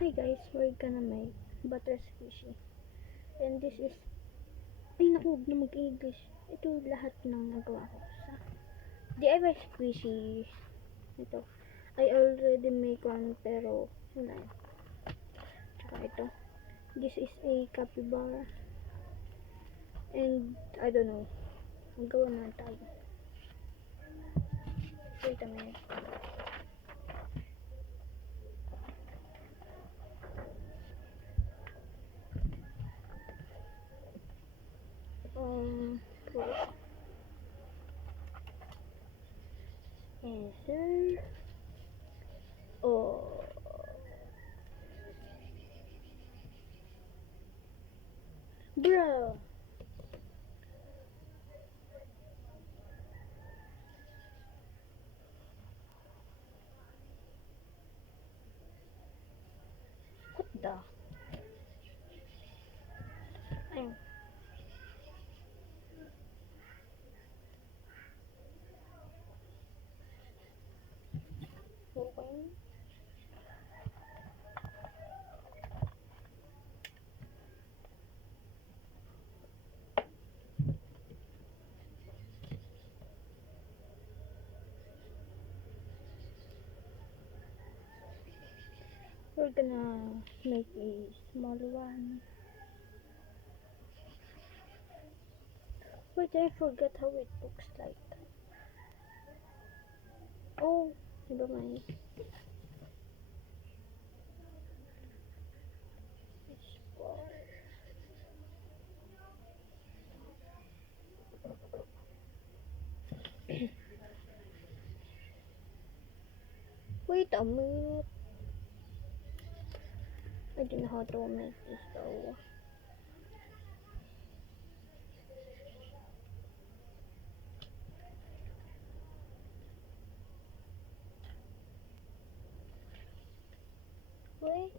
Hi guys, we're gonna make butter squishy. And this is, ay naku, huwag na mag-English. Ito lahat ng nagawa ko sa DIY squishy. Ito, I already make one pero, yun na yun. Tsaka ito, this is a capybara. And, I don't know, magawa na tayo. Wait a minute. Proof. Answer. Oh. Bro. What the? Ayun. Okay. We're gonna make a small one. Wait, I forgot how it looks like. Oh, never mind. It's far. Wait a minute. I don't know how to make this though. Wait.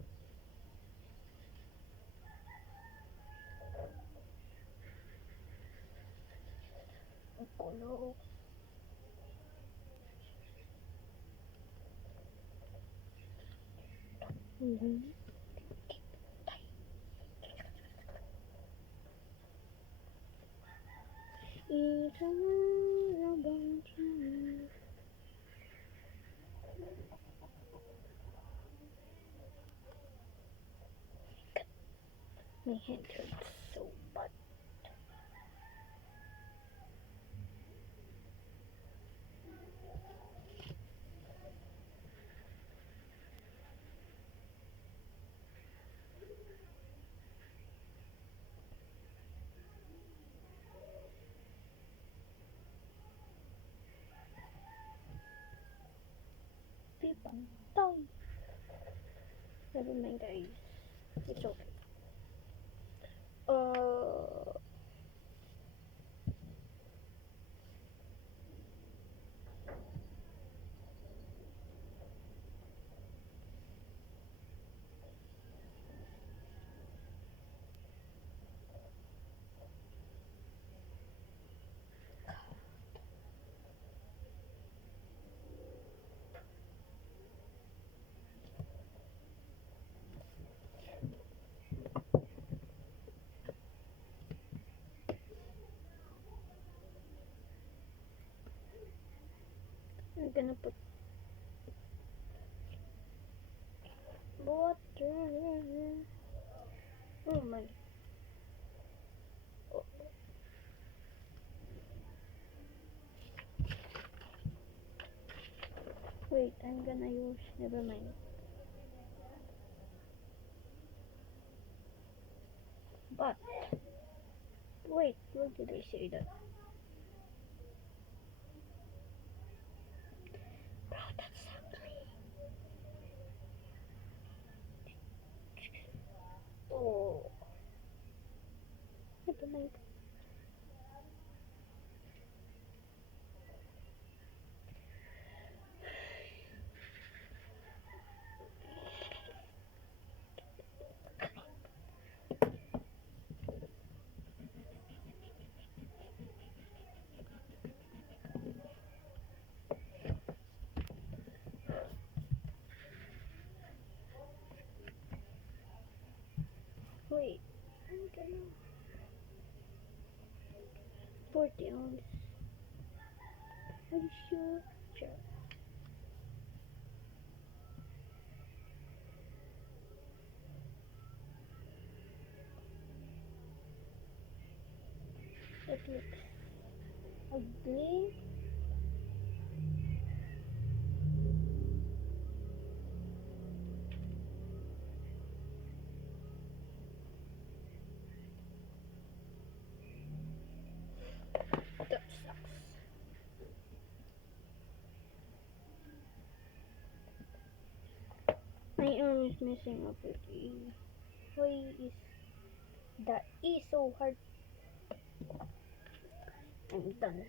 Oh no. Mm-hmm. My hand hurts so bad. Di pantay. Never mind guys. It's okay. Uh, I'm gonna put water. Oh my. Oh. Wait, I'm gonna use. Never mind. But wait, where did I say that? Bro, that's ugly. Oh, never mind. Wait. I'm gonna 40 ounce. Are you sure? Sure. It looks ugly. That sucks. My arm is messing up with E. Why is that E so hard? I'm done.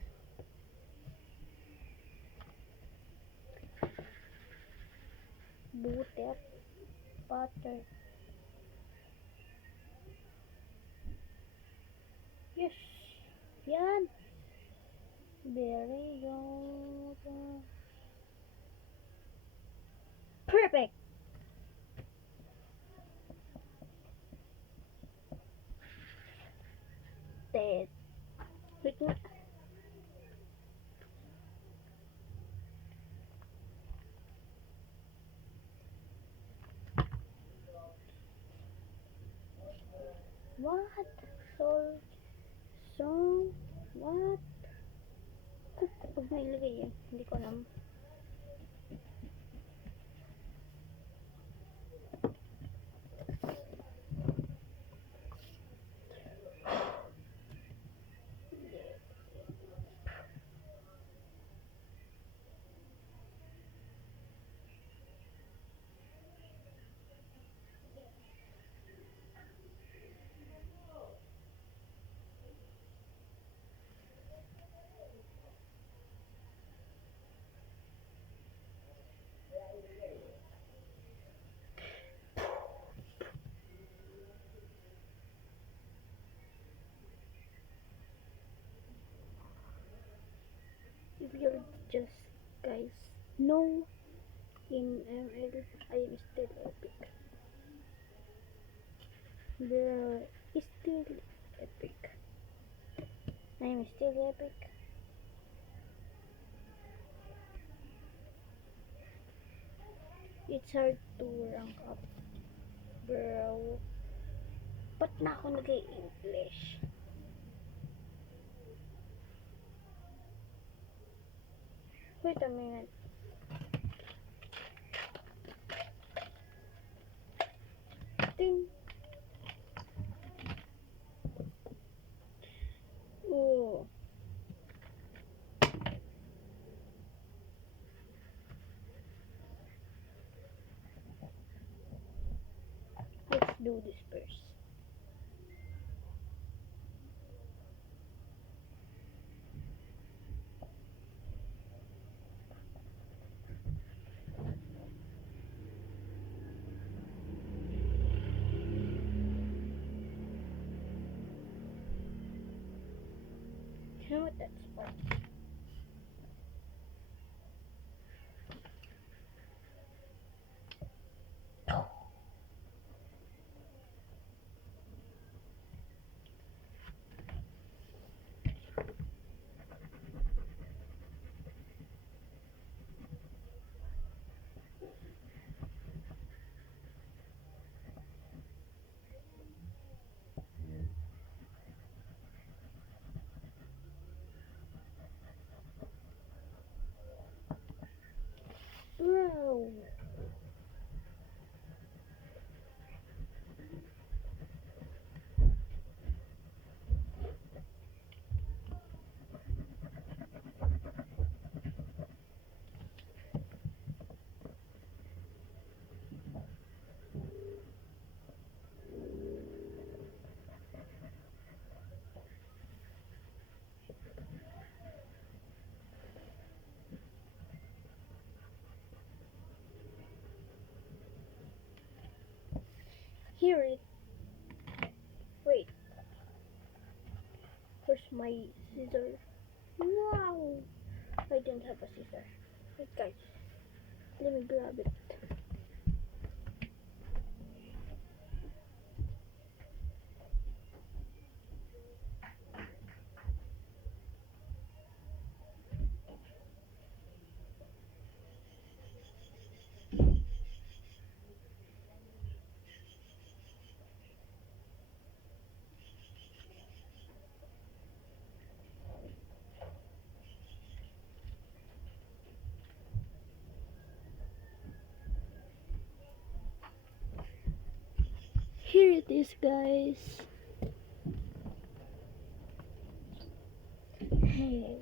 Butter. Butter. Yes. Yan. Very good. Perfect. Dead. Wait nga. What? So, what? Pag nailagay yan, hindi ko alam. If you're just guys know in ML, I am still epic. There is still epic. I am still epic. It's hard to rank up, bro. Ba't na ako nag-English? Wait a minute. Ting. Oh. Let's do this first. You know what that's for? Bro. Hear it. Wait. Where's my scissor? Wow. I don't have a scissor. Wait guys. Let me grab it. it is, guys. Hey.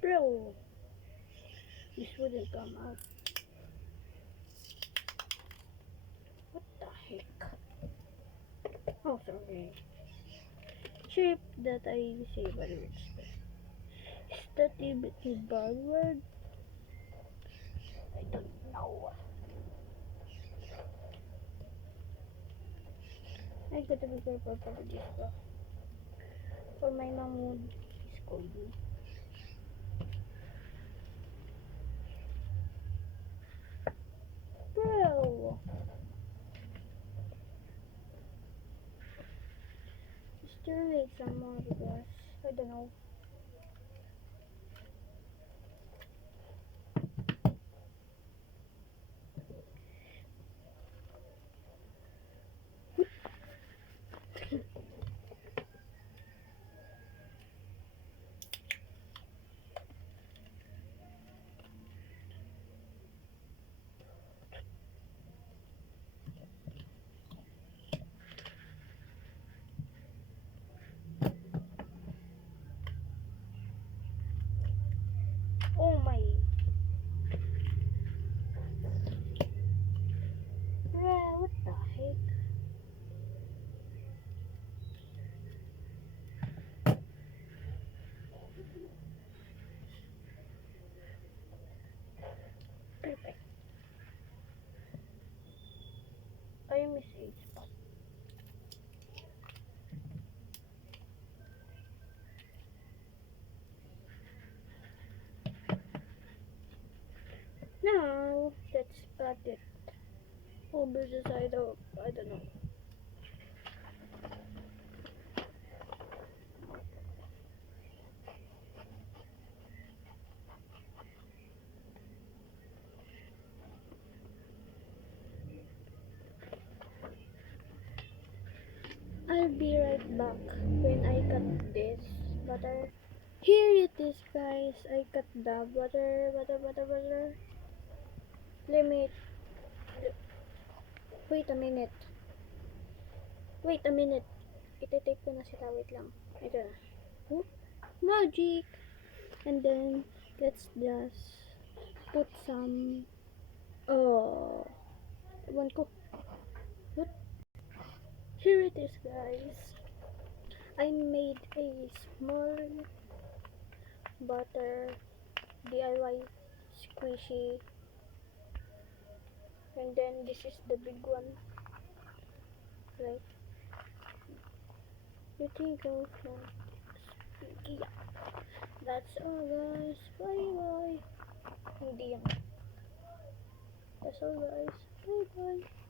Bro, this wouldn't come out. What the heck? Oh, sorry. Chip that I say, but is that even a bad word? I don't know. I gotta be careful for this, bro. For my mom would scold me. Bro! Still need some more because I don't know. Oh my. Bro, what the heck? Perfect. I miss 8 spot. Now, let's cut it over the side of, I don't know. I'll be right back when I cut this butter. Here it is, guys. I cut the butter. Let me, wait a minute. Wait a minute. Iti-tape ko na sila. Wait lang. Ito na. Oh, magic! And then, let's just put some, oh, ewan ko. What? Here it is, guys. I made a small butter DIY squishy, and then this is the big one, right? You think go from yeah. That's all, guys. Bye bye. Hindi yan. That's all, guys. Bye bye.